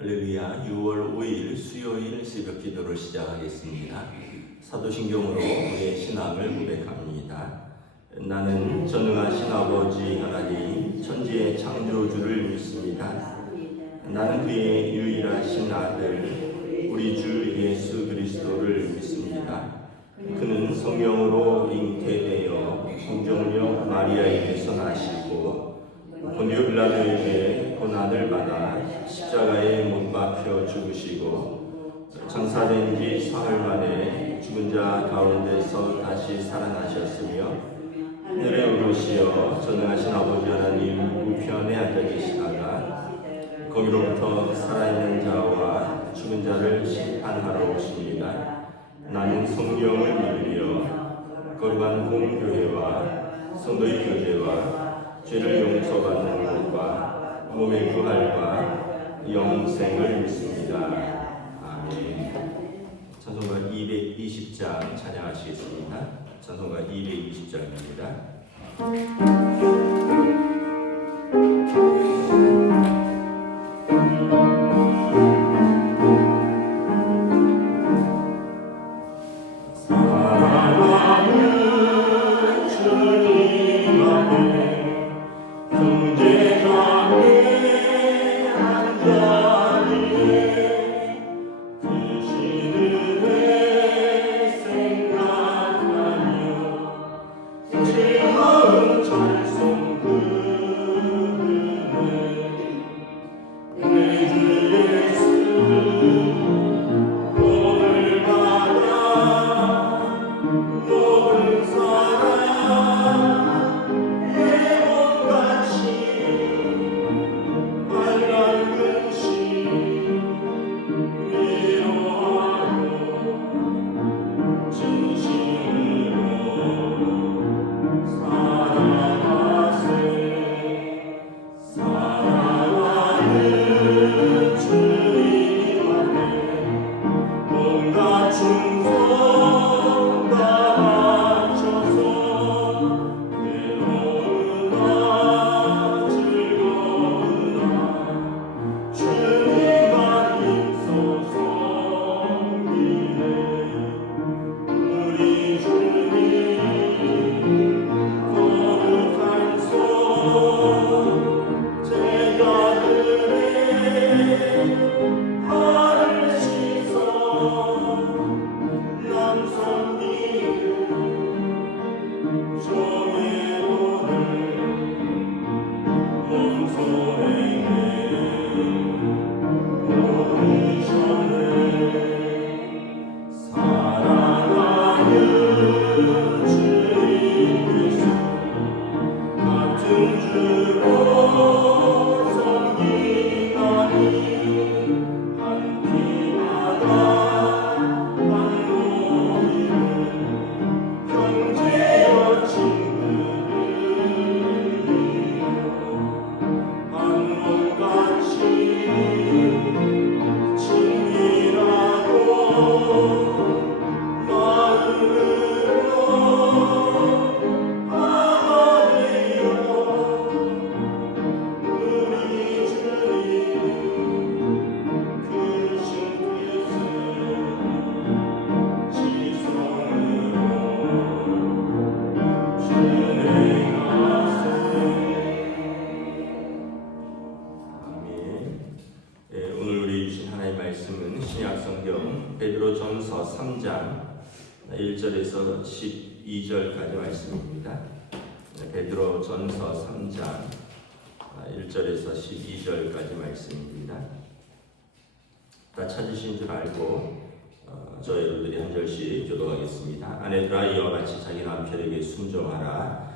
할렐루야. 6월 5일 수요일 새벽 기도를 시작하겠습니다. 사도신경으로 우리의 신앙을 고백합니다. 나는 전능하신 아버지 하나님 천지의 창조주를 믿습니다. 나는 그의 유일하신 아들 우리 주 예수 그리스도를 믿습니다. 그는 성령으로 잉태되어 성정녀 마리아에게서 나시고 본디오 빌라도에게 고난을 받아 십자가에 못 박혀 죽으시고 장사된 지 사흘 만에 죽은 자 가운데서 다시 살아나셨으며 하늘에 오르시어 전능하신 아버지 하나님 우편에 앉아 계시다가 거기로부터 살아있는 자와 죽은 자를 심판하러 오십니다. 나는 성경을 믿으며 거룩한 공교회와 성도의 교제와 죄를 용서받는 것과 몸의 부활과 영생을 믿습니다. 아멘. 찬송가 220장 찬양하시겠습니다. 찬송가 220장입니다. 베드로전서 3장 1절에서 12절까지 말씀입니다. 베드로전서 3장 1절에서 12절까지 말씀입니다. 다 찾으신 줄 알고 저 여러분들이 한 절씩 교독하겠습니다. 아내들아 이와 같이 자기 남편에게 순종하라.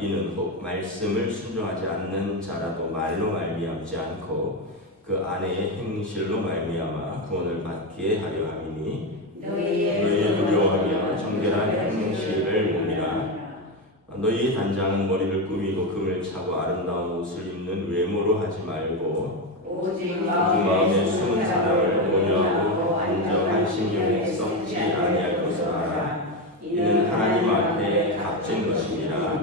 이는 혹 말씀을 순종하지 않는 자라도 말로 말미암지 않고 그 아내의 행실로 말미암아 구원을 받게 하려 함이니 너희의 두려워하며 정결한 행실을 몸이라. 너희의 단장은 머리를 꾸미고 금을 차고 아름다운 옷을 입는 외모로 하지 말고 오직 마음에 숨은 사랑을 온유하고 안정한 신경에 썩지 아니할 것을 알아. 이는 하나님 앞에 값진 것입니다.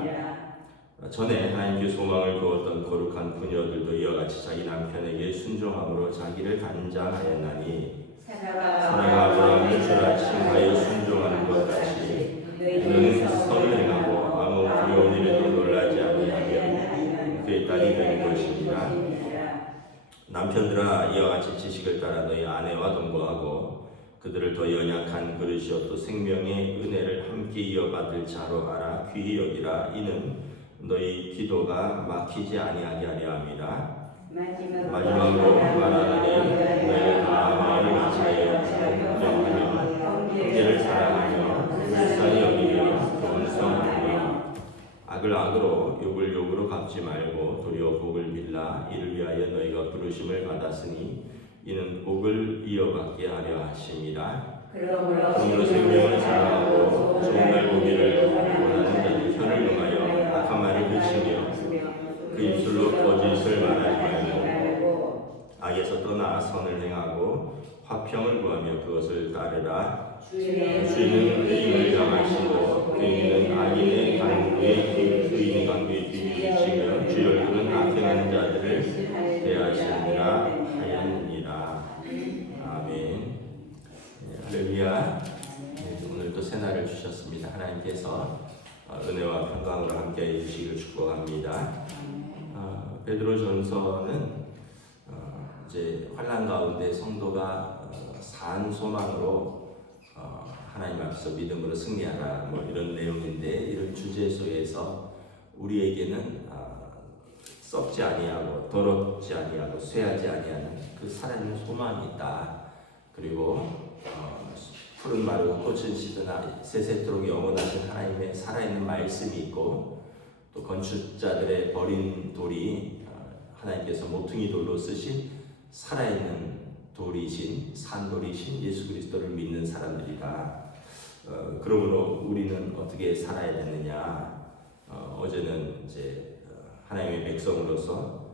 전에 하나님께 소망을 두었던 거룩한 부녀들도 이와 같이 자기 남편에게 순종함으로 자기를 간장하였나니 사라가 아브라함을 주라 칭하여 순종하는 것 같이 너는 선을 행하고 아무 두려운 일에도 놀라지 아니하면 그의 딸이 된 것이니라. 남편들아 이와 같이 지식을 따라 너희 아내와 동거하고 그들을 더 연약한 그릇이요 또 생명의 은혜를 함께 이어받을 자로 알아 귀히 여기라. 이는 너희 기도가 막히지 아니하게 하려 함이라. 마지막으로 말하노니 너희가 다 마음을 같이하여 공경하며 형제를 사랑하며 불쌍히 여기며 겸손하며 악을 악으로 욕을 욕으로 갚지 말고 도리어 복을 빌라. 이를 위하여 너희가 부르심을 받았으니 이는 복을 이어받게 하려 하심이라. 그러므로 생명을 사랑하고 좋은 날 보기를 원하는 자들 혀를 응하여 악한 말을 그치며 그 입술로 거짓을 말하지 말고 악에서 떠나 선을 행하고 화평을 구하며 그것을 따르라. 주인은 의인을 당하시고 의인은 악인의 강구에 뒤미치며 주 얼굴은 악행하는 자들을 대하시느니라 하였느니라. 아멘. 할렐루야. 오늘도 새날을 주셨습니다. 하나님께서 은혜와 평강으로 함께해 주시기를 축복합니다. 베드로전서는 이제 환난 가운데 성도가 산 소망으로 하나님 앞에서 믿음으로 승리하라 뭐 이런 내용인데, 이런 주제 속에서 우리에게는 썩지 아니하고 더럽지 아니하고 쇠하지 아니하는 그 살아있는 소망이 있다. 그리고 푸른 마루 꽃은 시드나 세세토록 영원하신 하나님의 살아있는 말씀이 있고, 또 건축자들의 버린 돌이 하나님께서 모퉁이 돌로 쓰신 살아있는 돌이신 산돌이신 예수 그리스도를 믿는 사람들이다. 그러므로 우리는 어떻게 살아야 되느냐? 어제는 이제 하나님의 백성으로서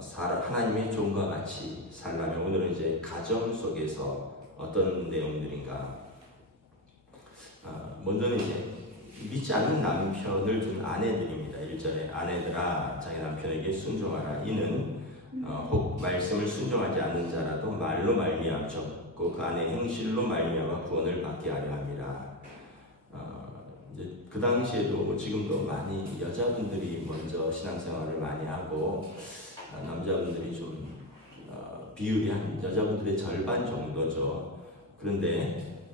하나님의 종과 같이 살라면, 오늘은 이제 가정 속에서 어떤 내용들인가? 먼저는 이제 믿지 않는 남편을 둔 아내들입니다. 1절에 아내들아 자기 남편에게 순종하라. 이는 혹 말씀을 순종하지 않는 자라도 말로 말미암아 적고 그 안에 행실로 말미암아 구원을 받게 하려 함이라. 이제 그 당시에도 지금도 많이 여자분들이 먼저 신앙생활을 많이 하고 남자분들이 좀 비율이 한 여자분들의 절반 정도죠. 그런데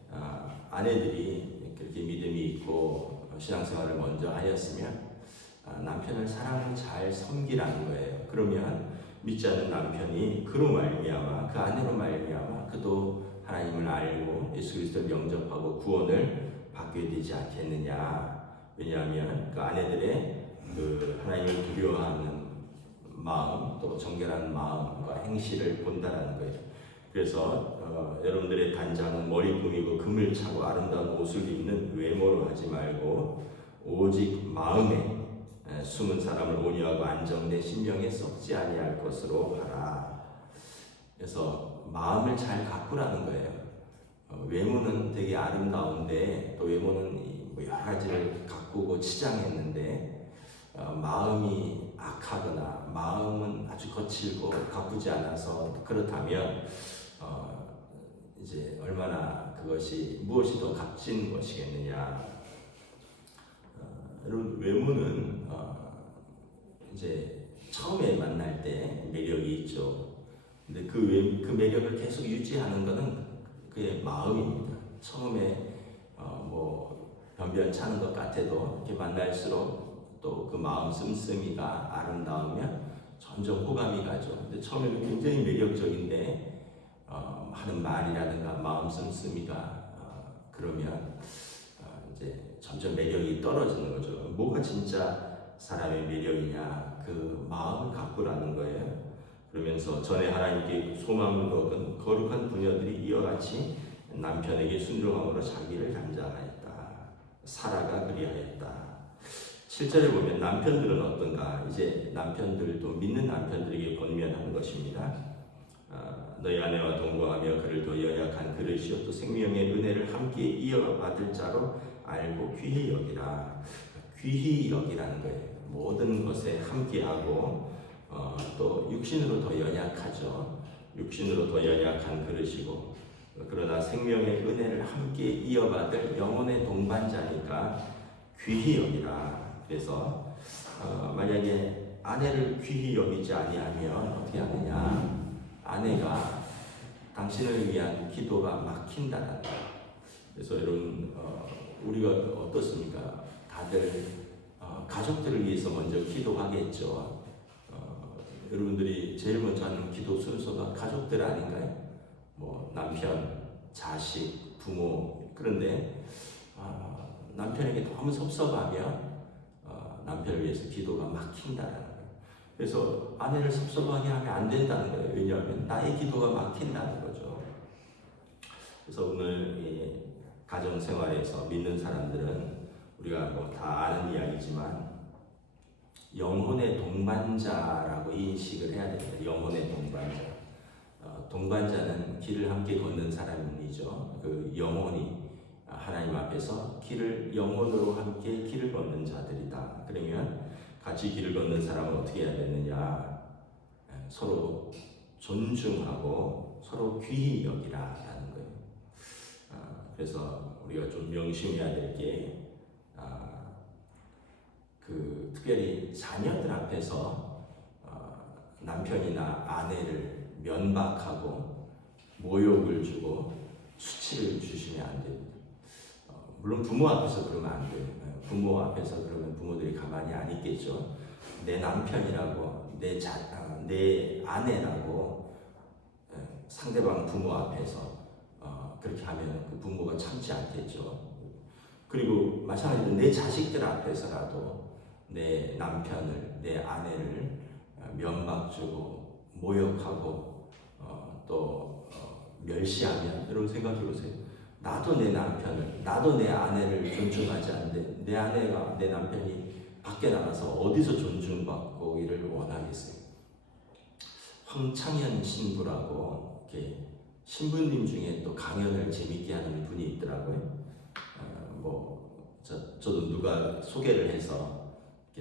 아내들이 그렇게 믿음이 있고 신앙생활을 먼저 하였으면 남편을 사랑하고 잘 섬기라는 거예요. 그러면 믿지 않는 남편이 그로 말미암아 그 아내로 말미암아 그도 하나님을 알고 예수 그리스도를 영접하고 구원을 받게 되지 않겠느냐. 왜냐하면 그 아내들의 그 하나님을 두려워하는 마음, 또 정결한 마음과 행실을 본다라는 거예요. 그래서 여러분들의 단장은 머리 꾸미고 금을 차고 아름다운 옷을 입는 외모로 하지 말고 오직 마음에 숨은 사람을 온유하고 안정된 신명에 썩지 아니할 것으로 하라. 그래서 마음을 잘 가꾸라는 거예요. 외모는 되게 아름다운데 또 외모는 뭐 여러 가지를 가꾸고 치장했는데 마음이 악하거나 마음은 아주 거칠고 가꾸지 않아서 그렇다면 이제 얼마나 그것이 무엇이 더 값진 것이겠느냐. 여러분 외모는 이제 처음에 만날 때 매력이 있죠. 근데 그 매력을 계속 유지하는 것은 그의 마음입니다. 처음에 뭐 변변찮은 것 같아도 이렇게 만날수록 또 그 마음 씀씀이가 아름다우면 점점 호감이 가죠. 근데 처음에는 굉장히 매력적인데 하는 말이라든가 마음 씀씀이가 그러면 이제 점점 매력이 떨어지는 거죠. 뭐가 진짜 사람의 매력이냐? 그 마음을 가꾸라는 거예요. 그러면서 전에 하나님께 소망을 두었던 거룩한 부녀들이 이와 같이 남편에게 순종함으로 자기를 간장하였다. 사라가 그리하였다. 7절에 보면 남편들은 어떤가? 이제 남편들도 믿는 남편들에게 권면하는 것입니다. 너희 아내와 동거하며 그를 더 연약한 그릇이요 또 생명의 은혜를 함께 이어받을 자로 알고 귀히 여기라. 귀히 여기라는 거예요. 모든 것에 함께하고 또 육신으로 더 연약하죠. 육신으로 더 연약한 그릇이고 그러나 생명의 은혜를 함께 이어받을 영혼의 동반자니까 귀히 여기라. 그래서 만약에 아내를 귀히 여기지 아니하면 어떻게 하느냐? 아내가 당신을 위한 기도가 막힌다는 거예요. 그래서 여러분 우리가 어떻습니까? 다들 가족들을 위해서 먼저 기도하겠죠. 여러분들이 제일 먼저 하는 기도 순서가 가족들 아닌가요? 뭐 남편, 자식, 부모. 그런데 남편에게 너무 섭섭하면 남편을 위해서 기도가 막힌다는 거예요. 그래서 아내를 섭섭하게 하면 안 된다는 거예요. 왜냐하면 나의 기도가 막힌다는 거죠. 그래서 오늘 이 가정생활에서 믿는 사람들은 우리가 뭐 다 아는 이야기지만 영혼의 동반자라고 인식을 해야 됩니다. 영혼의 동반자. 동반자는 길을 함께 걷는 사람이죠. 그 영혼이 하나님 앞에서 영혼으로 함께 길을 걷는 자들이다. 그러면 같이 길을 걷는 사람은 어떻게 해야 되느냐? 서로 존중하고 서로 귀히 여기라라는 거예요. 그래서 우리가 좀 명심해야 될 게 특별히 자녀들 앞에서 남편이나 아내를 면박하고 모욕을 주고 수치를 주시면 안 됩니다. 물론 부모 앞에서 그러면 안 돼요. 부모 앞에서 그러면 부모들이 가만히 안 있겠죠. 내 남편이라고 내 아내라고 상대방 부모 앞에서 그렇게 하면 그 부모가 참지 않겠죠. 그리고 마찬가지로 내 자식들 앞에서라도 내 남편을, 내 아내를 면박주고 모욕하고 멸시하면 여러분 생각해 보세요. 나도 내 남편을, 나도 내 아내를 존중하지 않는데 내 아내가, 내 남편이 밖에 나가서 어디서 존중받기를 원하겠어요? 황창현 신부라고 이렇게 신부님 중에 또 강연을 재밌게 하는 분이 있더라고요. 저도 누가 소개를 해서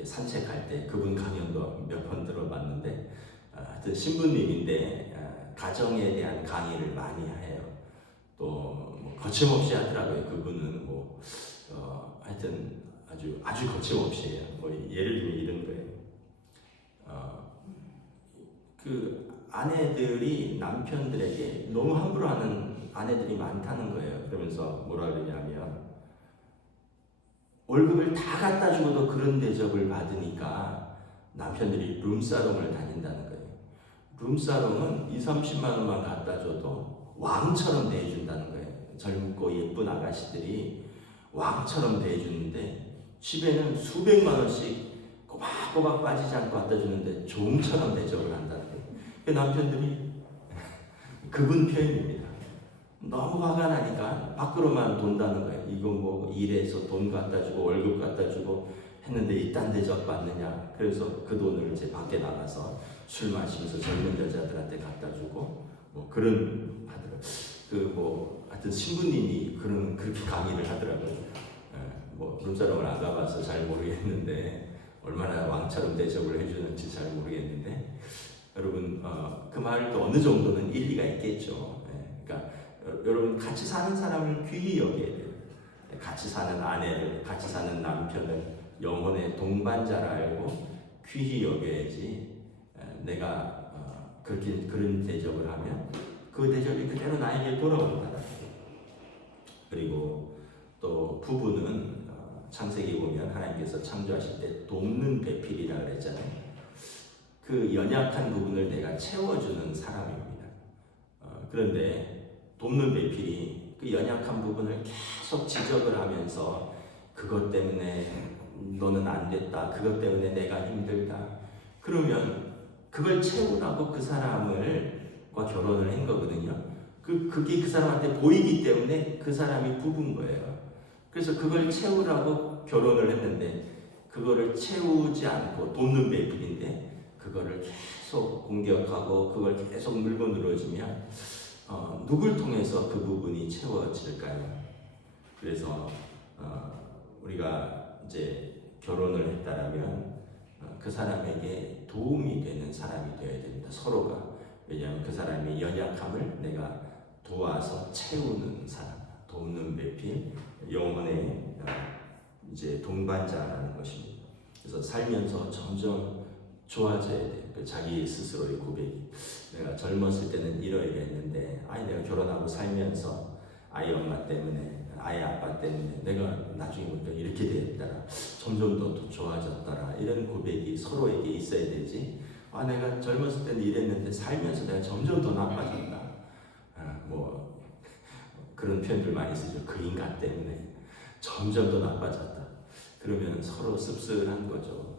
산책할 때 그분 강연도 몇 번 들어봤는데 하여튼 신부님인데 가정에 대한 강의를 많이 해요. 또 거침없이 하더라고요. 그분은 하여튼 아주 거침없이 해요. 예를 들면 이런 거예요. 그 아내들이 남편들에게 너무 함부로 하는 아내들이 많다는 거예요. 그러면서 뭐라 그러냐면 월급을 다 갖다 주고도 그런 대접을 받으니까 남편들이 룸사롱을 다닌다는 거예요. 룸사롱은 20-30만 원만 갖다 줘도 왕처럼 대해준다는 거예요. 젊고 예쁜 아가씨들이 왕처럼 대해주는데 집에는 수백만 원씩 꼬박꼬박 빠지지 않고 갖다 주는데 종처럼 대접을 한다는 거예요. 그 남편들이 그분 편입니다. 너무 화가 나니까 밖으로만 돈다는 거예요. 이거 일해서 돈 갖다 주고 월급 갖다 주고 했는데 이딴 대접 받느냐. 그래서 그 돈을 이제 밖에 나가서 술 마시면서 젊은 여자들한테 갖다 주고 그런 하더라고요. 하여튼 신부님이 그렇게 강의를 하더라고요. 룸사롱을 안 가봐서 잘 모르겠는데 얼마나 왕처럼 대접을 해주는지 잘 모르겠는데 여러분 그 말도 어느 정도는 일리가 있겠죠. 그러니까 여러분 같이 사는 사람을 귀히 여겨야 돼요. 같이 사는 아내를, 같이 사는 남편을 영혼의 동반자라 알고 귀히 여겨야지. 내가 그런 대접을 하면 그 대접이 그대로 나에게 돌아온다. 그리고 또 부부는 창세기 보면 하나님께서 창조하실 때 돕는 배필이라 그랬잖아요. 그 연약한 부분을 내가 채워주는 사람입니다. 그런데 돕는 배필이 그 연약한 부분을 계속 지적을 하면서 그것 때문에 너는 안 됐다. 그것 때문에 내가 힘들다. 그러면 그걸 채우라고 그 사람과 결혼을 한 거거든요. 그게 그 사람한테 보이기 때문에 그 사람이 부부인 거예요. 그래서 그걸 채우라고 결혼을 했는데 그거를 채우지 않고 돕는 배필인데 그거를 계속 공격하고 그걸 계속 물고 늘어지면 누굴 통해서 그 부분이 채워질까요? 그래서 우리가 이제 결혼을 했다라면 그 사람에게 도움이 되는 사람이 되어야 됩니다. 서로가. 왜냐하면 그 사람의 연약함을 내가 도와서 채우는 사람, 돕는 배필, 영혼의 이제 동반자라는 것입니다. 그래서 살면서 점점 좋아져야 돼요. 자기 스스로의 고백이. 내가 젊었을 때는 이러이러 했는데, 내가 결혼하고 살면서 아이 엄마 때문에, 아이 아빠 때문에 내가 나중에 보니까 이렇게 되었더라. 점점 더 좋아졌더라. 이런 고백이 서로에게 있어야 되지. 내가 젊었을 때는 이랬는데 살면서 내가 점점 더 나빠졌다. 뭐 그런 표현들 많이 쓰죠. 그 인간 때문에 점점 더 나빠졌다. 그러면 서로 씁쓸한 거죠.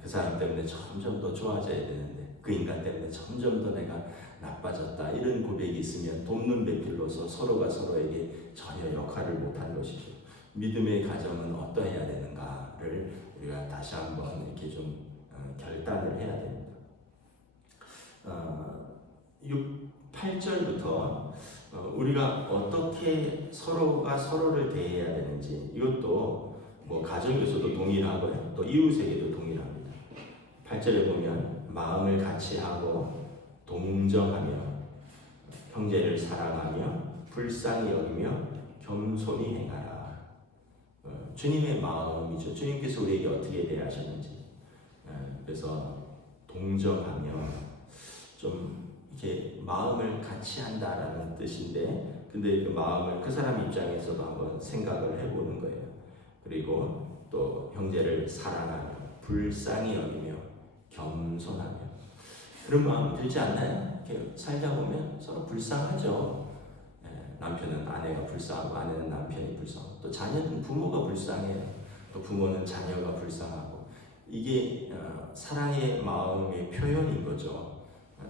그 사람 때문에 점점 더 좋아져야 되는데 그 인간 때문에 점점 더 내가 나빠졌다. 이런 고백이 있으면 돕는 배필로서 서로가 서로에게 전혀 역할을 못한 것이죠. 믿음의 가정은 어떠해야 되는가를 우리가 다시 한번 이렇게 좀 결단을 해야 됩니다. 8절부터 우리가 어떻게 서로가 서로를 대해야 되는지, 이것도 뭐 가정에서도 동일하고요, 또 이웃에게도 동일합니다. 8절에 보면 마음을 같이 하고 동정하며 형제를 사랑하며 불쌍히 여기며 겸손히 행하라. 주님의 마음이죠. 주님께서 우리에게 어떻게 대하셨는지. 그래서 동정하며 좀 이렇게 마음을 같이 한다라는 뜻인데, 근데 그 마음을 그 사람 입장에서도 한번 생각을 해보는 거예요. 그리고 또 형제를 사랑하며 불쌍히 여기며 겸손하며, 그런 마음 들지 않나요? 이렇게 살다 보면 서로 불쌍하죠. 남편은 아내가 불쌍하고 아내는 남편이 불쌍하고, 또 자녀는 부모가 불쌍해요. 또 부모는 자녀가 불쌍하고, 이게 사랑의 마음의 표현인 거죠.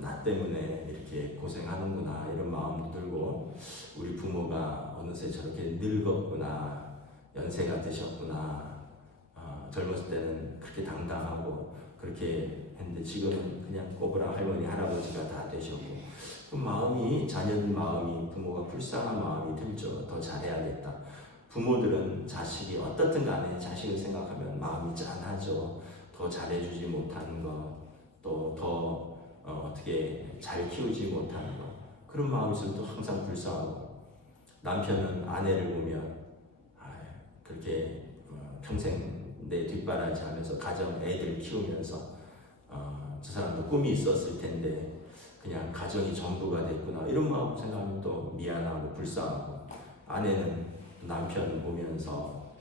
나 때문에 이렇게 고생하는구나 이런 마음도 들고, 우리 부모가 어느새 저렇게 늙었구나, 연세가 드셨구나, 젊었을 때는 그렇게 당당하고 그렇게 했는데 지금은 그냥 꼬부랑 할머니 할아버지가 다 되셨고, 그 마음이, 자녀들 마음이, 부모가 불쌍한 마음이 들죠. 더 잘해야겠다. 부모들은 자식이 어떻든 간에 자식을 생각하면 마음이 짠하죠. 더 잘해주지 못하는 것, 또 더 어떻게 잘 키우지 못하는 것, 그런 마음이 있으면 또 항상 불쌍하고, 남편은 아내를 보면 그렇게 평생 내 뒷바라지 하면서 가정 애들 키우면서 저 사람도 꿈이 있었을 텐데 그냥 가정이 전부가 됐구나, 이런 마음 생각하면 또 미안하고 불쌍하고, 아내는 남편 보면서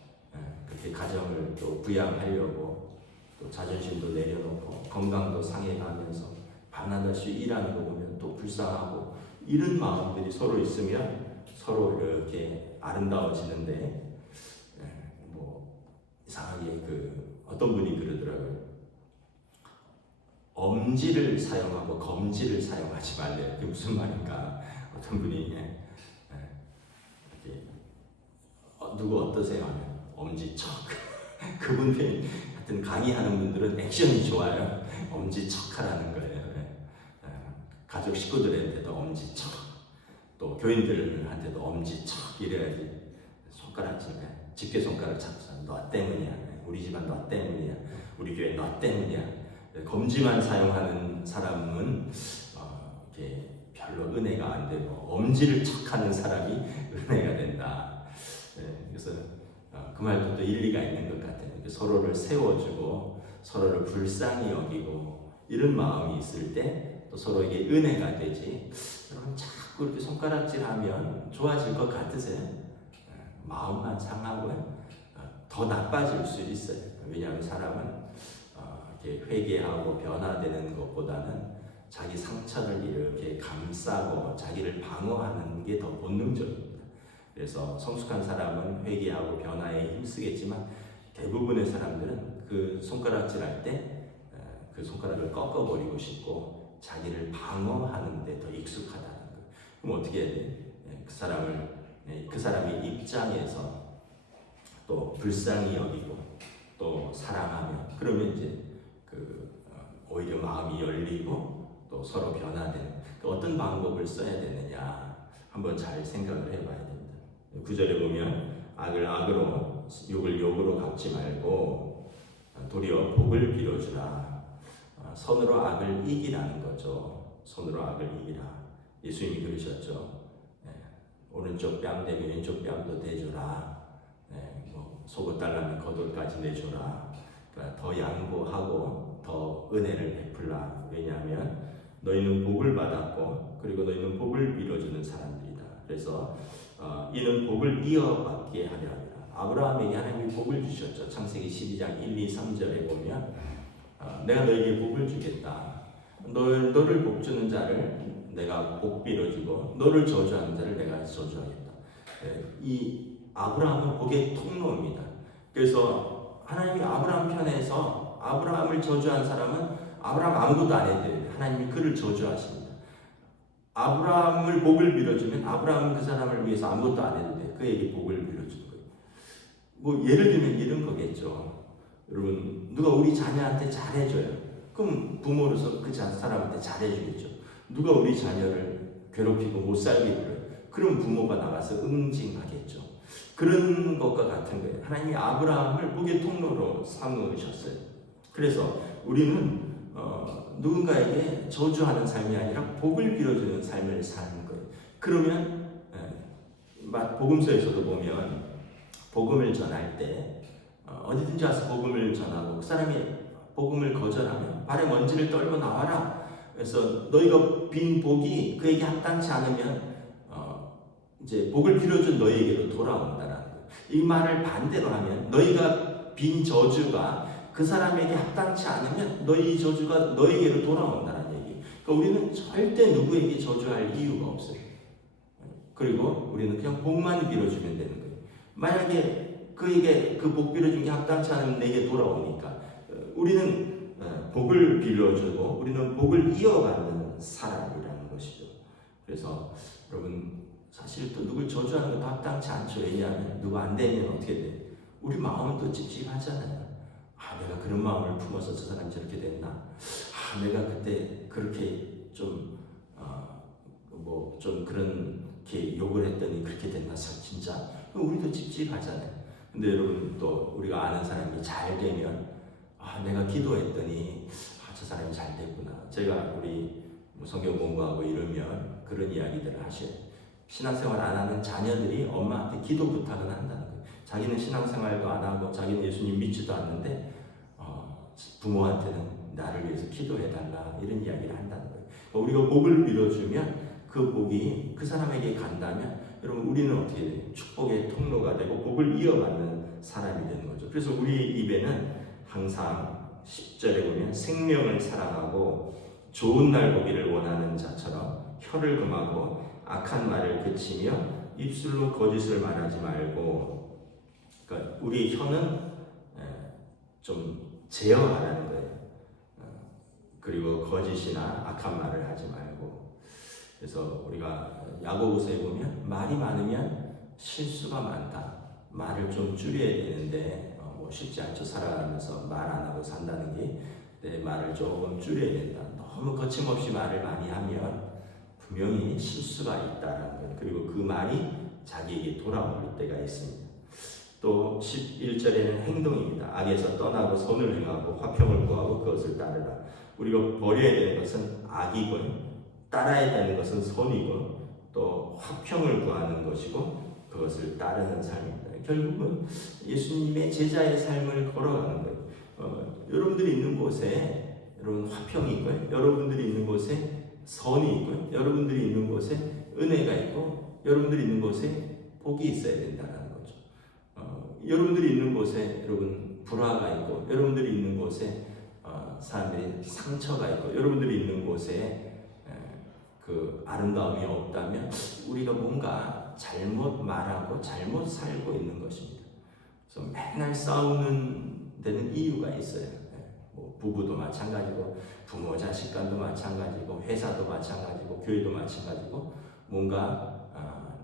그렇게 가정을 또 부양하려고 또 자존심도 내려놓고 건강도 상해가면서 밤낮없이 일하는 거 보면 또 불쌍하고, 이런 마음들이 서로 있으면 서로 이렇게 아름다워지는데, 뭐 이상하게 어떤 분이 그러더라고요. 엄지를 사용하고 검지를 사용하지 말래요. 그게 무슨 말인가? 어떤 분이 이렇게 누구 어떠세요? 하면 엄지척. 그분 하여튼 강의하는 분들은 액션이 좋아요. 엄지척하라는 거예요. 가족 식구들한테도 엄지척, 또 교인들한테도 엄지척 이래야지. 손가락질, 집게 손가락 잡고서 너 때문이야, 우리 집안 너 때문이야, 우리 교회 너 때문이야. 검지만 사용하는 사람은 이렇게 별로 은혜가 안 되고, 엄지를 척하는 사람이 은혜가 된다. 그래서 그 말도 또 일리가 있는 것 같아요. 서로를 세워주고 서로를 불쌍히 여기고, 이런 마음이 있을 때 또 서로에게 은혜가 되지. 여러분 자꾸 이렇게 손가락질하면 좋아질 것 같으세요? 마음만 상하고요, 더 나빠질 수 있어요. 왜냐하면 사람은 이렇게 회개하고 변화되는 것보다는 자기 상처를 이렇게 감싸고 자기를 방어하는 게 더 본능적입니다. 그래서 성숙한 사람은 회개하고 변화에 힘쓰겠지만, 대부분의 사람들은 그 손가락질할 때 그 손가락을 꺾어버리고 싶고 자기를 방어하는 데 더 익숙하다는 거예요. 그럼 어떻게 해야 돼요? 그 사람의 입장에서 또 불쌍히 여기고 또 사랑하며, 그러면 이제 오히려 마음이 열리고 또 서로 변화되는, 어떤 방법을 써야 되느냐 한번 잘 생각을 해봐야 됩니다. 9절에 보면 악을 악으로 욕을 욕으로 갚지 말고 도리어 복을 빌어주라. 선으로 악을 이기라는 거죠. 손으로 악을 이기라. 예수님이 그러셨죠. 오른쪽 뺨 대면 왼쪽 뺨도 대주라. 뭐 속옷 달라면 겉옷까지 내주라. 그러니까 더 양보하고 더 은혜를 베풀라. 왜냐하면 너희는 복을 받았고 그리고 너희는 복을 빌어주는 사람들이다. 그래서 이는 복을 이어받게 하려 합니다. 아브라함에게 하나님이 복을 주셨죠. 창세기 12장 1, 2, 3절에 보면 내가 너에게 복을 주겠다. 너를 복주는 자를 내가 복 빌어주고 너를 저주하는 자를 내가 저주하겠다. 이 아브라함은 복의 통로입니다. 그래서 하나님이 아브라함 편에서 아브라함을 저주한 사람은 아브라함 아무것도 안 해도 돼요. 하나님이 그를 저주하십니다. 아브라함을 복을 빌어주면 아브라함은 그 사람을 위해서 아무것도 안 해도 돼요. 그에게 복을 빌어주는 거예요. 뭐 예를 들면 이런 거겠죠. 여러분 누가 우리 자녀한테 잘해줘요. 그럼 부모로서 그 사람한테 잘해주겠죠. 누가 우리 자녀를 괴롭히고 못 살게 그래요. 그럼 부모가 나가서 응징하겠죠. 그런 것과 같은 거예요. 하나님이 아브라함을 복의 통로로 삼으셨어요. 그래서 우리는 누군가에게 저주하는 삶이 아니라 복을 빌어주는 삶을 사는 거예요. 그러면 복음서에서도 보면 복음을 전할 때 어디든지 와서 복음을 전하고 그 사람이 복음을 거절하면 발에 먼지를 떨고 나와라. 그래서 너희가 빈 복이 그에게 합당치 않으면 이제 복을 빌어준 너희에게로 돌아온다라는 거예요. 이 말을 반대로 하면 너희가 빈 저주가 그 사람에게 합당치 않으면 너희 저주가 너희에게로 돌아온다는 얘기. 그러니까 우리는 절대 누구에게 저주할 이유가 없어요. 그리고 우리는 그냥 복만 빌어주면 되는 거예요. 만약에 그에게 그 복 빌어준 게 합당치 않으면 내게 돌아오니까 우리는 복을 빌어주고 우리는 복을 이어받는 사람이라는 것이죠. 그래서 여러분 사실 또 누굴 저주하는 것도 합당치 않죠. 왜냐하면 누가 안 되면 어떻게 돼? 우리 마음은 또 찝찝하잖아요. 내가 그런 마음을 품어서 저 사람이 저렇게 됐나? 내가 그때 그렇게 좀 그렇게 욕을 했더니 그렇게 됐나? 진짜? 우리도 찝찝하잖아요. 근데 여러분 또 우리가 아는 사람이 잘 되면 내가 기도했더니 저 사람이 잘 됐구나. 제가 우리 성경 공부하고 이러면 그런 이야기들을 하셔요. 신앙생활 안 하는 자녀들이 엄마한테 기도 부탁을 한다는 거예요. 자기는 신앙생활도 안 하고 자기는 예수님 믿지도 않는데 부모한테는 나를 위해서 기도해달라 이런 이야기를 한다는 거예요. 우리가 복을 빌어주면 그 복이 그 사람에게 간다면 여러분 우리는 어떻게 돼요? 축복의 통로가 되고 복을 이어받는 사람이 되는 거죠. 그래서 우리 입에는 항상 10절에 보면 생명을 사랑하고 좋은 날 보기를 원하는 자처럼 혀를 금하고 악한 말을 그치며 입술로 거짓을 말하지 말고, 그러니까 우리 혀는 좀 제어하라는 거예요. 그리고 거짓이나 악한 말을 하지 말고. 그래서 우리가 야고보서에 보면 말이 많으면 실수가 많다. 말을 좀 줄여야 되는데 쉽지 않죠. 살아가면서 말 안 하고 산다는 게. 내 말을 조금 줄여야 된다. 너무 거침없이 말을 많이 하면 분명히 실수가 있다는 거예요. 그리고 그 말이 자기에게 돌아올 때가 있습니다. 또 11절에는 행동입니다. 악에서 떠나고 선을 행하고 화평을 구하고 그것을 따르라. 우리가 버려야 되는 것은 악이고 따라야 되는 것은 선이고 또 화평을 구하는 것이고 그것을 따르는 삶입니다. 결국은 예수님의 제자의 삶을 걸어가는 거예요. 여러분들이 있는 곳에 여러분 화평이 있고요. 여러분들이 있는 곳에 선이 있고요. 여러분들이 있는 곳에 은혜가 있고 여러분들이 있는 곳에 복이 있어야 된다는 거죠. 여러분들이 있는 곳에 여러분 불화가 있고 여러분들이 있는 곳에 사람들이 상처가 있고 여러분들이 있는 곳에 그 아름다움이 없다면 우리가 뭔가 잘못 말하고 잘못 살고 있는 것입니다. 그래서 맨날 싸우는 데는 이유가 있어요. 뭐 부부도 마찬가지고 부모 자식 간도 마찬가지고 회사도 마찬가지고 교회도 마찬가지고 뭔가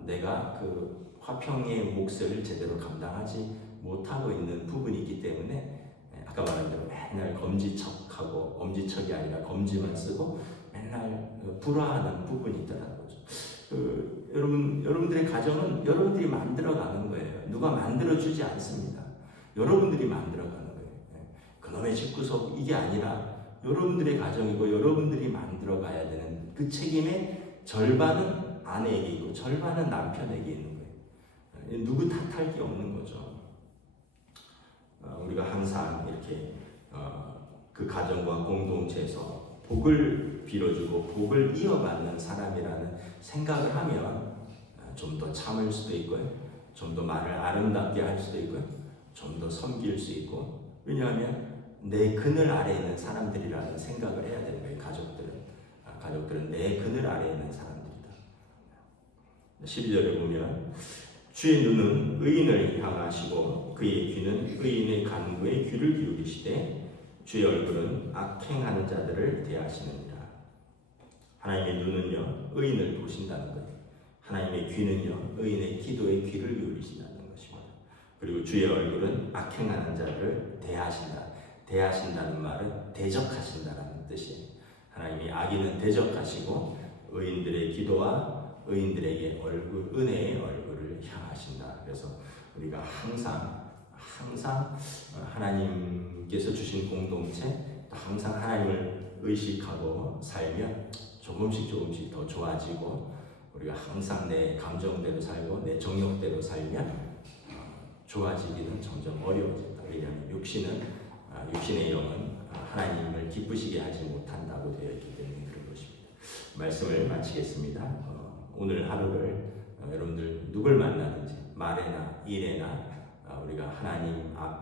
내가 그 화평의 몫을 제대로 감당하지 못하고 있는 부분이 있기 때문에 아까 말한 대로 맨날 검지척하고 엄지척이 아니라 검지만 쓰고 맨날 불화하는 부분이 있다는 거죠. 여러분들의 가정은 여러분들이 만들어가는 거예요. 누가 만들어주지 않습니다. 여러분들이 만들어가는 거예요. 남의 집구석 이게 아니라 여러분들의 가정이고 여러분들이 만들어 가야 되는 그 책임의 절반은 아내에게 있고 절반은 남편에게 있는 거예요. 누구 탓할 게 없는 거죠. 우리가 항상 이렇게 그 가정과 공동체에서 복을 빌어주고 복을 이어받는 사람이라는 생각을 하면 좀 더 참을 수도 있고요. 좀 더 말을 아름답게 할 수도 있고요. 좀 더 섬길 수 있고. 왜냐하면 내 그늘 아래에 있는 사람들이라는 생각을 해야 되는 거예요. 가족들은 내 그늘 아래에 있는 사람들이다. 12절에 보면 주의 눈은 의인을 향하시고 그의 귀는 의인의 간구에 귀를 기울이시되 주의 얼굴은 악행하는 자들을 대하시느니라. 하나님의 눈은요 의인을 보신다는 거예요. 하나님의 귀는요 의인의 기도에 귀를 기울이신다는 것입니다. 그리고 주의 얼굴은 악행하는 자를 대하신다. 대하신다는 말은 대적하신다는 뜻이에요. 하나님이 악인은 대적하시고 의인들의 기도와 의인들에게 은혜의 얼굴을 향하신다. 그래서 우리가 항상 하나님께서 주신 공동체, 항상 하나님을 의식하고 살면 조금씩 더 좋아지고, 우리가 항상 내 감정대로 살고 내 정욕대로 살면 좋아지기는 점점 어려워진다. 왜냐하면 육신의 영은 하나님을 기쁘시게 하지 못한다고 되어 있기 때문에 그런 것입니다. 말씀을 마치겠습니다. 오늘 하루를 여러분들 누굴 만나든지 말에나 일에나 우리가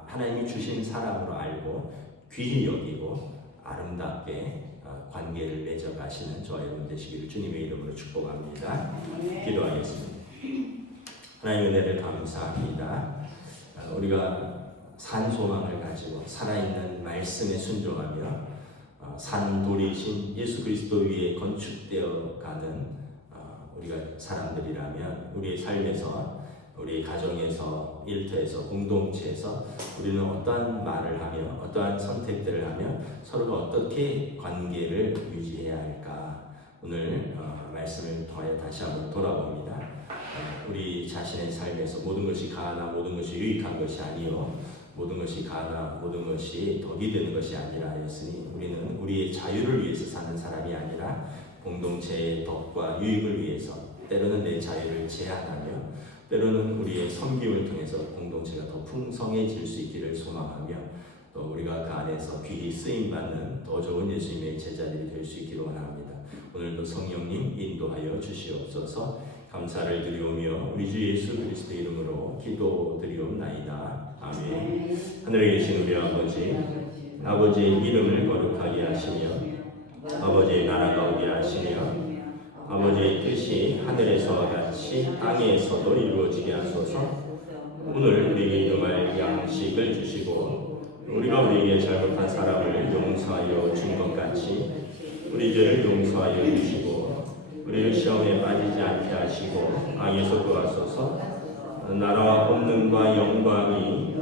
하나님이 주신 사람으로 알고 귀히 여기고 아름답게 관계를 맺어가시는 저와 여러분 되시기를 주님의 이름으로 축복합니다. 기도하겠습니다. 하나님의 은혜를 감사합니다. 우리가 산 소망을 가지고 살아있는 말씀에 순종하며 산 돌이신 예수 그리스도 위에 건축되어 가는 우리가 사람들이라면 우리의 삶에서, 우리의 가정에서, 일터에서, 공동체에서 우리는 어떠한 말을 하며 어떠한 선택들을 하며 서로가 어떻게 관계를 유지해야 할까? 오늘 말씀을 통해 다시 한번 돌아봅니다. 우리 자신의 삶에서 모든 것이 가하나 모든 것이 유익한 것이 아니요 모든 것이 가하나 모든 것이 덕이 되는 것이 아니라 하였으니 우리는 우리의 자유를 위해서 사는 사람이 아니라 공동체의 덕과 유익을 위해서, 때로는 내 자유를 제한하며 때로는 우리의 섬김을 통해서 공동체가 더 풍성해질 수 있기를 소망하며, 또 우리가 그 안에서 귀히 쓰임받는 더 좋은 예수님의 제자들이 될 수 있기를 원합니다. 오늘도 성령님 인도하여 주시옵소서. 감사를 드리오며 우리 주 예수 그리스도 이름으로 기도드리옵나이다. 아멘. 하늘에 계신 우리 아버지의 이름을 거룩하게 하시며 아버지의 나라가 오게 하시며 아버지의 뜻이 하늘에서와 같이 땅에서도 이루어지게 하소서. 오늘 우리에게 일용할 양식을 주시고 우리가 우리에게 잘못한 사람을 용서하여 준 것 같이 우리 죄를 용서하여 주시고 우리를 시험에 빠지지 않게 하시고 악에서 구하소서. 나라와 권능과 영광이